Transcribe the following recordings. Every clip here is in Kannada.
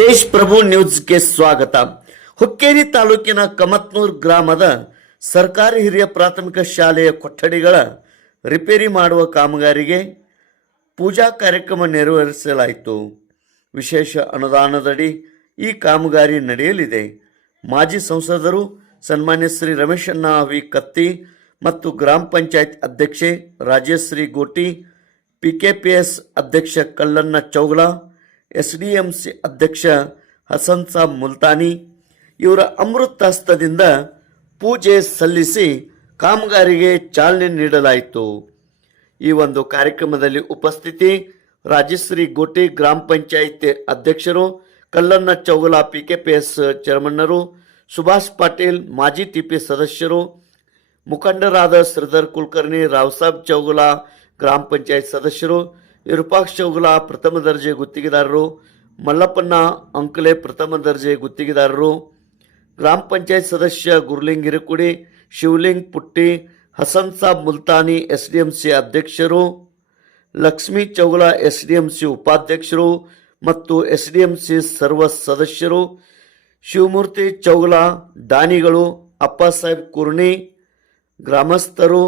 ತೇಜ್ ಪ್ರಭು ನ್ಯೂಸ್ಗೆ ಸ್ವಾಗತ. ಹುಕ್ಕೇರಿ ತಾಲೂಕಿನ ಕಮತ್ನೂರ್ ಗ್ರಾಮದ ಸರ್ಕಾರಿ ಹಿರಿಯ ಪ್ರಾಥಮಿಕ ಶಾಲೆಯ ಕೊಠಡಿಗಳ ರಿಪೇರಿ ಮಾಡುವ ಕಾಮಗಾರಿಗೆ ಪೂಜಾ ಕಾರ್ಯಕ್ರಮ ನೆರವೇರಿಸಲಾಯಿತು. ವಿಶೇಷ ಅನುದಾನದಡಿ ಈ ಕಾಮಗಾರಿ ನಡೆಯಲಿದೆ. ಮಾಜಿ ಸಂಸದರು ಸನ್ಮಾನ್ಯ ಶ್ರೀ ರಮೇಶಣ್ಣ ವಿ. ಕತ್ತಿ ಮತ್ತು ಗ್ರಾಮ ಪಂಚಾಯತ್ ಅಧ್ಯಕ್ಷೆ ರಾಜೇಶ್ರೀ ಗೋಟಿ ಪಿಕೆಪಿಎಸ್ ಅಧ್ಯಕ್ಷ ಕಲ್ಲಣ್ಣ ಚೌಗಲ ಸಿ ಅಧ್ಯಕ್ಷ ಹಸನ್ ಸಾಬ್ ಮುಲ್ತಾನಿ ಇವರ ಅಮೃತ ಹಸ್ತದಿಂದ ಪೂಜೆ ಸಲ್ಲಿಸಿ ಕಾಮಗಾರಿಗೆ ಚಾಲನೆ ನೀಡಲಾಯಿತು. ಈ ಒಂದು ಕಾರ್ಯಕ್ರಮದಲ್ಲಿ ಉಪಸ್ಥಿತಿ ರಾಜಶ್ರೀ ಗೋಟಿ ಗ್ರಾಮ ಪಂಚಾಯತ್ ಅಧ್ಯಕ್ಷರು ಕಲ್ಲಣ್ಣ ಪಿ ಎಸ್ ಚೇರ್ಮನ್ನರು, ಸುಭಾಷ್ ಪಾಟೀಲ್ ಮಾಜಿ ಟಿಪಿ ಸದಸ್ಯರು, ಮುಖಂಡರಾದ ಶ್ರೀಧರ್ ಕುಲಕರ್ಣಿ ರಾವ್ಸಾಬ್ ಚೌಗುಲಾ ಗ್ರಾಮ ಪಂಚಾಯತ್ ಸದಸ್ಯರು ವಿರೂಪಾಕ್ಷ ಚೌಗುಲ ಪ್ರಥಮ ದರ್ಜೆ ಗುತ್ತಿಗೆದಾರರು ಮಲ್ಲಪ್ಪನ ಅಂಕಲೆ ಪ್ರಥಮ ದರ್ಜೆ ಗುತ್ತಿಗೆದಾರರು, ಗ್ರಾಮ ಪಂಚಾಯತ್ ಸದಸ್ಯ Gurling Hirakudi, Shivaling Putti, Hasan Sab Multani S D M C ಅಧ್ಯಕ್ಷರು, Lakshmi Chougula S D M C ಉಪಾಧ್ಯಕ್ಷರು ಮತ್ತು ಎಸ್ ಡಿ ಎಂ ಸಿ ಸರ್ವ ಸದಸ್ಯರು, ಶಿವಮೂರ್ತಿ ಚೌಗುಲ, ದಾನಿಗಳು ಅಪ್ಪಸಾಹೇಬ್ ಕುರ್ಣಿ, ಗ್ರಾಮಸ್ಥರು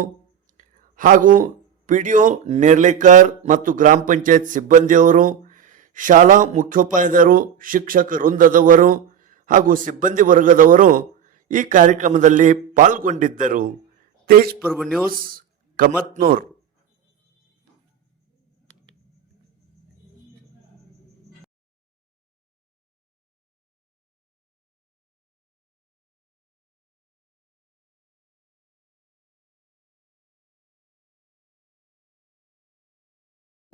ಹಾಗೂ ಪಿ ಡಿ ಒ ನೇರ್ಲೇಕರ್ ಮತ್ತು ಗ್ರಾಮ ಪಂಚಾಯತ್ ಸಿಬ್ಬಂದಿಯವರು, ಶಾಲಾ ಮುಖ್ಯೋಪಾಧ್ಯಾಯರು, ಶಿಕ್ಷಕ ವೃಂದದವರು ಹಾಗೂ ಸಿಬ್ಬಂದಿ ವರ್ಗದವರು ಈ ಕಾರ್ಯಕ್ರಮದಲ್ಲಿ ಪಾಲ್ಗೊಂಡಿದ್ದರು. ತೇಜ್ ಪ್ರಭು ನ್ಯೂಸ್, ಕಮತ್ನೂರ್.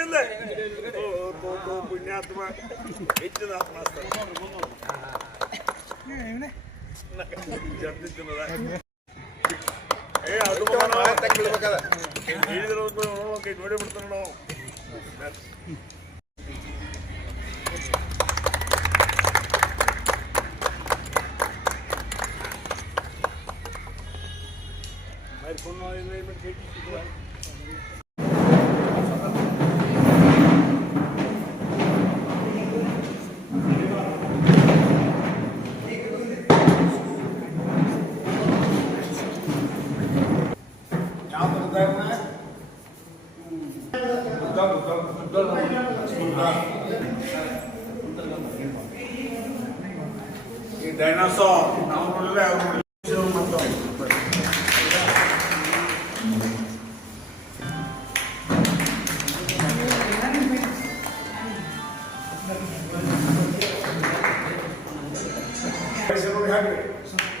ಹಾಗೆ ಕಂಡಿಲ್ಲ ಓ, ಓ, ಓ, ಪುಣ್ಯಾತ್ಮ ಹೆಚ್ಚಿದ ಆತ್ಮ ಮಾಸ್ತರ್ ಜರ್ದಿದ್ದು ನೋಡ. ಏ ಅದು ಹೇಳಿದ್ರು ಕೈ ನೋಡಿ ಬಿಡ್ತಾನ ನಾವು ಈ ಡೈನಾಸೋರ್ ನಾವು ನೋಡಿದ್ರೆ ಅವ್ರು Thank you.